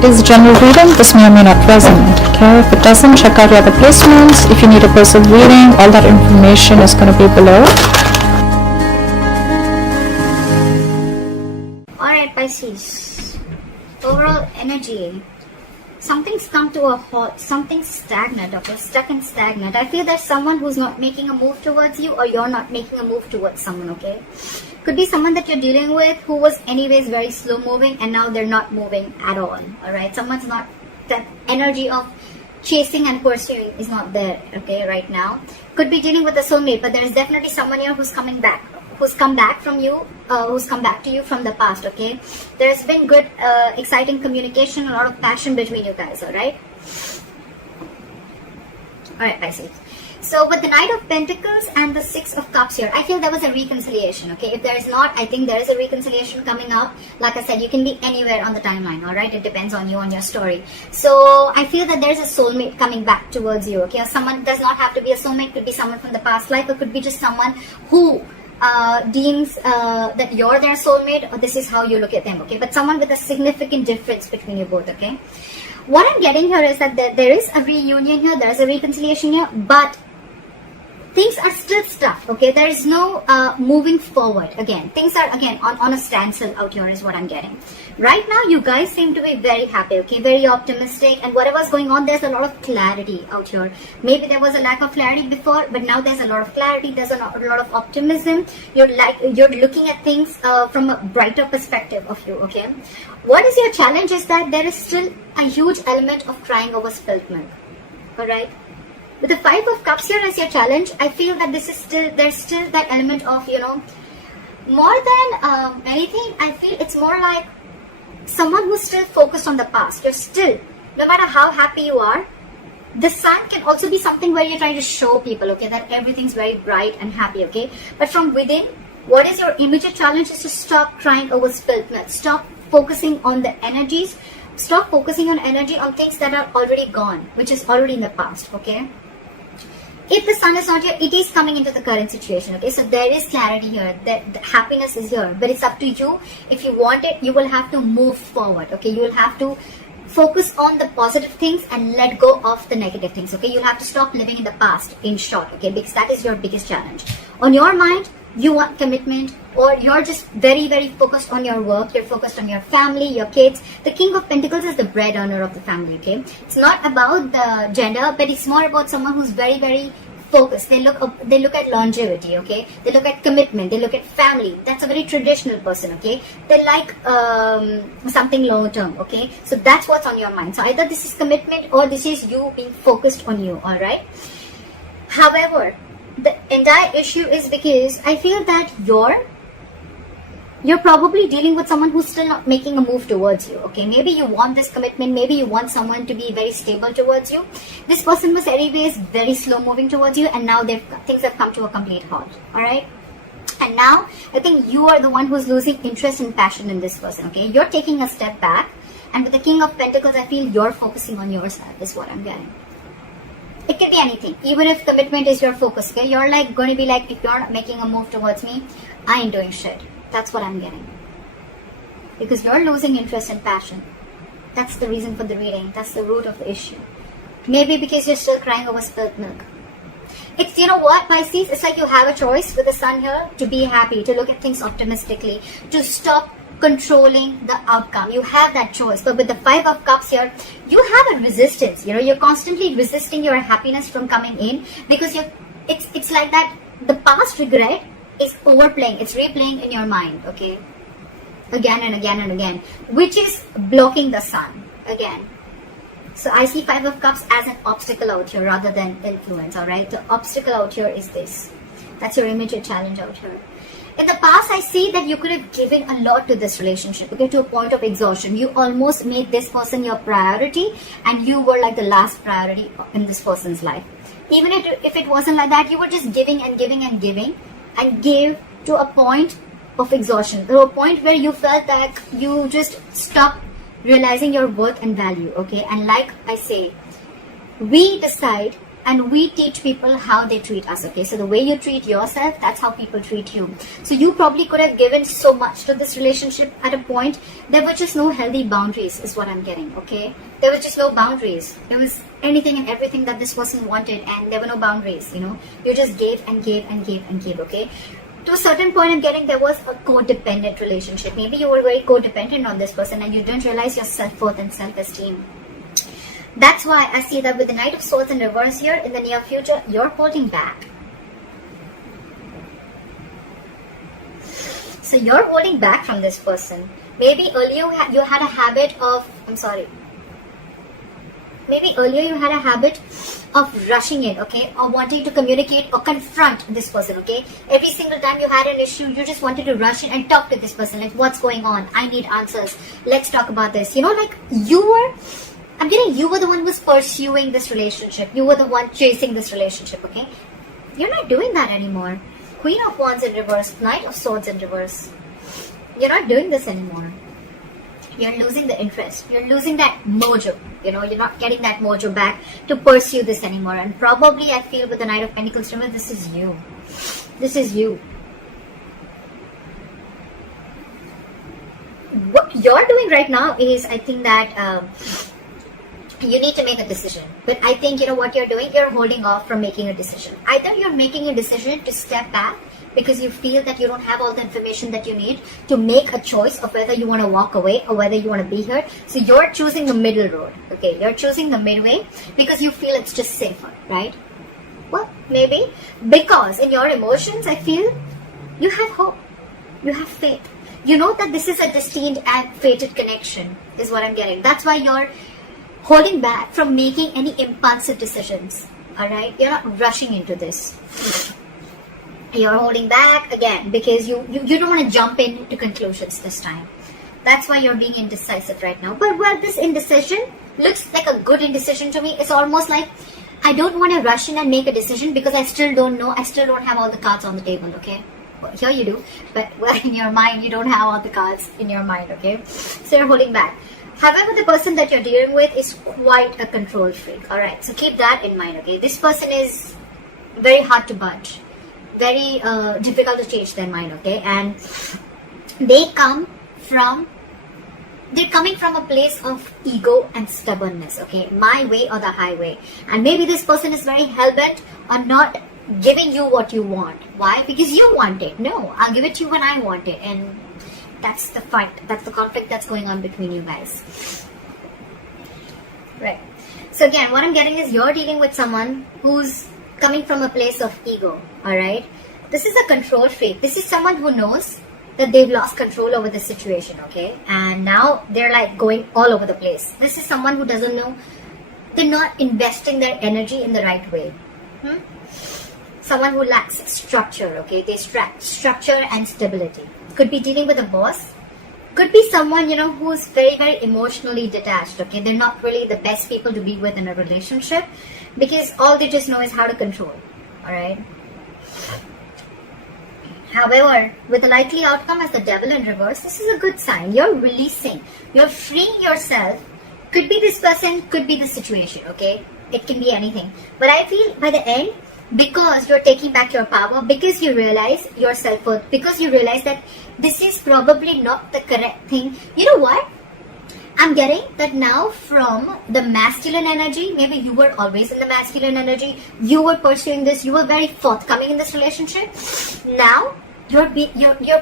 It is a general reading. This may or may not resonate. Okay, if it doesn't, check out your other placements. If you need a personal reading, all that information is going to be below. Alright, Pisces. Overall energy. Something's come to a halt. Something's stagnant, okay? Stuck and stagnant. I feel there's someone who's not making a move towards you, or you're not making a move towards someone, okay? Could be someone that you're dealing with who was anyways very slow moving and now they're not moving at all, alright? Someone's not, that energy of chasing and pursuing is not there, okay, right now. Could be dealing with a soulmate, but there is definitely someone here who's coming back. Who's come back from you, who's come back to you from the past, okay? There's been good, exciting communication, a lot of passion between you guys, alright? Alright, Pisces. So with the Knight of Pentacles and the Six of Cups here, I feel there was a reconciliation, okay? If there is not, I think there is a reconciliation coming up. Like I said, you can be anywhere on the timeline, alright? It depends on you, on your story. So I feel that there's a soulmate coming back towards you, okay? Or someone does not have to be a soulmate, could be someone from the past life, or could be just someone who deems that you're their soulmate, or this is how you look at them, okay? But someone with a significant difference between you both, okay? What I'm getting here is that there is a reunion here, there is a reconciliation here, but things are still stuck, okay? There is no moving forward. Again, things are again on a standstill out here is what I'm getting. Right now, you guys seem to be very happy, okay? Very optimistic, and whatever's going on, there's a lot of clarity out here. Maybe there was a lack of clarity before, but now there's a lot of clarity. There's a lot of optimism. You're looking at things from a brighter perspective of you, okay? What is your challenge is that there is still a huge element of crying over spilt milk, all right? With the Five of Cups here as your challenge, I feel that there's still that element of, you know, more than anything, I feel it's more like someone who's still focused on the past. You're still, no matter how happy you are, the sun can also be something where you're trying to show people, okay, that everything's very bright and happy, okay? But from within, what is your immediate challenge is to stop crying over spilt milk. Stop focusing on the energies. Stop focusing on energy on things that are already gone, which is already in the past, okay? If the sun is not here, it is coming into the current situation, okay? So there is clarity here, that the happiness is here, but it's up to you. If you want it, you will have to move forward, okay? You will have to focus on the positive things and let go of the negative things, okay? You'll have to stop living in the past, in short, okay? Because that is your biggest challenge. On your mind, you want commitment, or you're just very, very focused on your work, you're focused on your family, your kids. The King of Pentacles is the bread earner of the family, okay? It's not about the gender, but it's more about someone who's very, very focused. They look at longevity, okay? They look at commitment, they look at family. That's a very traditional person, okay? They like something long term, okay? So that's what's on your mind. So either this is commitment or this is you being focused on you, all right? However, the entire issue is because I feel that you're probably dealing with someone who's still not making a move towards you, okay? Maybe you want this commitment, maybe you want someone to be very stable towards you. This person was anyways very slow moving towards you, and now things have come to a complete halt, all right? And now I think you are the one who's losing interest and passion in this person, okay? You're taking a step back, and with the King of Pentacles, I feel you're focusing on yourself is what I'm getting. It could be anything, even if commitment is your focus, okay? You're like going to be like, if you're not making a move towards me, I ain't doing shit. That's what I'm getting. Because you're losing interest and passion. That's the reason for the reading. That's the root of the issue. Maybe because you're still crying over spilt milk. It's, you know what, Pisces? It's like you have a choice with the sun here to be happy, to look at things optimistically, to stop controlling the outcome. You have that choice. But with the Five of Cups here, you have a resistance. You know, you're constantly resisting your happiness from coming in because it's like that the past regret is overplaying, it's replaying in your mind, okay? Again and again and again, which is blocking the sun again. So I see Five of Cups as an obstacle out here rather than influence, all right? The obstacle out here is this. That's your immediate challenge out here. In the past, I see that you could have given a lot to this relationship, okay, to a point of exhaustion. You almost made this person your priority, and you were like the last priority in this person's life. Even if it wasn't like that, you were just giving and giving and giving, and gave to a point of exhaustion, to a point where you felt that you just stopped realizing your worth and value, okay? And like I say, we decide and we teach people how they treat us, okay? So the way you treat yourself, that's how people treat you. So you probably could have given so much to this relationship at a point. There were just no healthy boundaries is what I'm getting, okay? There was just no boundaries. There was anything and everything that this person wanted, and there were no boundaries, you know? You just gave and gave and gave and gave, okay? To a certain point, I'm getting there was a codependent relationship. Maybe you were very codependent on this person and you didn't realize your self-worth and self-esteem. That's why I see that with the Knight of Swords in reverse here, in the near future, you're holding back. So you're holding back from this person. Maybe earlier you had a habit of, maybe earlier you had a habit of rushing in, okay, or wanting to communicate or confront this person, okay? Every single time you had an issue, you just wanted to rush in and talk to this person, like, what's going on? I need answers. Let's talk about this. You know, like you were the one who was pursuing this relationship. You were the one chasing this relationship, okay? You're not doing that anymore. Queen of Wands in reverse, Knight of Swords in reverse. You're not doing this anymore. You're losing the interest. You're losing that mojo. You know, you're not getting that mojo back to pursue this anymore. And probably I feel with the Knight of Pentacles, remember, this is you. This is you. What you're doing right now is, I think that you need to make a decision. But I think, you know what you're doing? You're holding off from making a decision. Either you're making a decision to step back because you feel that you don't have all the information that you need to make a choice of whether you want to walk away or whether you want to be here. So you're choosing the middle road, okay? You're choosing the midway because you feel it's just safer, right? Well, maybe because in your emotions, I feel you have hope. You have faith. You know that this is a destined and fated connection is what I'm getting. That's why you're holding back from making any impulsive decisions, all right? You're not rushing into this. You're holding back again because you don't want to jump into conclusions this time. That's why you're being indecisive right now. But well, this indecision looks like a good indecision to me. It's almost like I don't want to rush in and make a decision because I still don't know. I still don't have all the cards on the table, okay? Well, here you do, but well, in your mind, you don't have all the cards in your mind, okay? So you're holding back. However, the person that you're dealing with is quite a control freak, all right? So keep that in mind, okay? This person is very hard to budge. Very difficult to change their mind, okay? And they're coming from a place of ego and stubbornness, okay? My way or the highway. And maybe this person is very hell-bent on not giving you what you want. Why? Because you want it. No, I'll give it to you when I want it. And that's the fight. That's the conflict that's going on between you guys. Right. So again, what I'm getting is you're dealing with someone who's coming from a place of ego, alright? This is a control freak. This is someone who knows that they've lost control over the situation, okay? And now they're like going all over the place. This is someone who doesn't know, they're not investing their energy in the right way. Someone who lacks structure, okay? They lack structure and stability. Could be dealing with a boss. Could be someone, you know, who's very, very emotionally detached, okay? They're not really the best people to be with in a relationship because all they just know is how to control, alright? However, with the likely outcome as the Devil in reverse, this is a good sign. You're releasing. You're freeing yourself. Could be this person, could be the situation, okay? It can be anything. But I feel by the end, because you're taking back your power, because you realize your self-worth, because you realize that this is probably not the correct thing. You know what? I'm getting that now from the masculine energy. Maybe you were always in the masculine energy. You were pursuing this. You were very forthcoming in this relationship. Now you're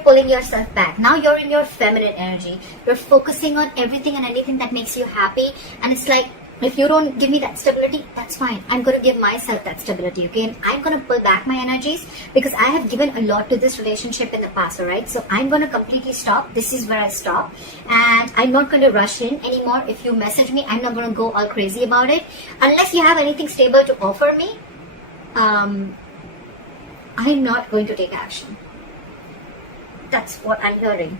pulling yourself back. Now you're in your feminine energy. You're focusing on everything and anything that makes you happy. And it's like, if you don't give me that stability, that's fine. I'm going to give myself that stability, okay? And I'm going to pull back my energies because I have given a lot to this relationship in the past, alright? So I'm going to completely stop. This is where I stop. And I'm not going to rush in anymore. If you message me, I'm not going to go all crazy about it. Unless you have anything stable to offer me, I'm not going to take action. That's what I'm hearing.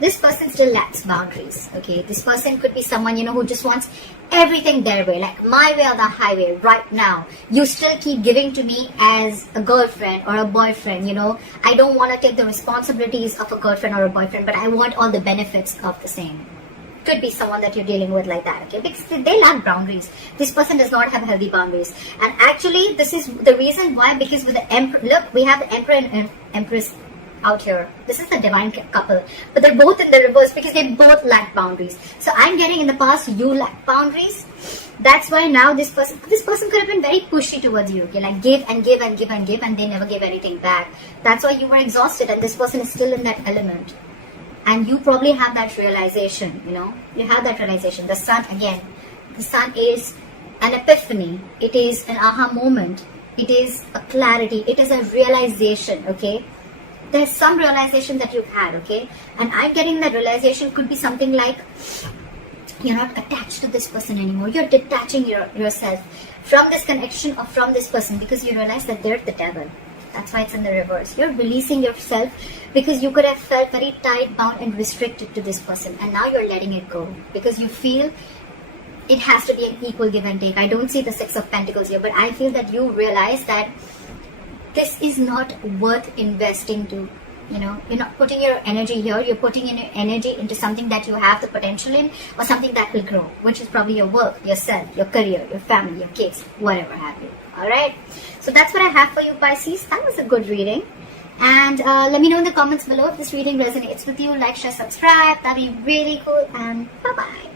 This person still lacks boundaries, okay? This person could be someone, you know, who just wants everything their way, like my way or the highway right now. You still keep giving to me as a girlfriend or a boyfriend, you know. I don't want to take the responsibilities of a girlfriend or a boyfriend, but I want all the benefits of the same. could be someone that you're dealing with like that, okay? Because they lack boundaries. This person does not have healthy boundaries. And actually, this is the reason why, because with the Emperor, look, we have the Emperor and Empress out here. This is the divine couple, but they're both in the reverse because they both lack boundaries. So I'm getting, in the past, you lack boundaries. That's why now this person could have been very pushy towards you, okay? Like give and give and give and give, and they never gave anything back. That's why you were exhausted, and this person is still in that element. And you probably have that realization, you know? You have that realization. The sun, again, the sun is an epiphany. It is an aha moment. It is a clarity. It is a realization, okay? There's some realization that you've had, okay? And I'm getting that realization could be something like you're not attached to this person anymore. You're detaching yourself from this connection or from this person because you realize that they're the devil. That's why it's in the reverse. You're releasing yourself because you could have felt very tied, bound and restricted to this person. And now you're letting it go because you feel it has to be an equal give and take. I don't see the Six of Pentacles here, but I feel that you realize that this is not worth investing to. You know, you're not putting your energy here, you're putting in your energy into something that you have the potential in, or something that will grow, which is probably your work, yourself, your career, your family, your kids, whatever have you. Alright, so that's what I have for you, Pisces. That was a good reading. And let me know in the comments below if this reading resonates with you. Like, share, subscribe. That'd be really cool. And bye-bye.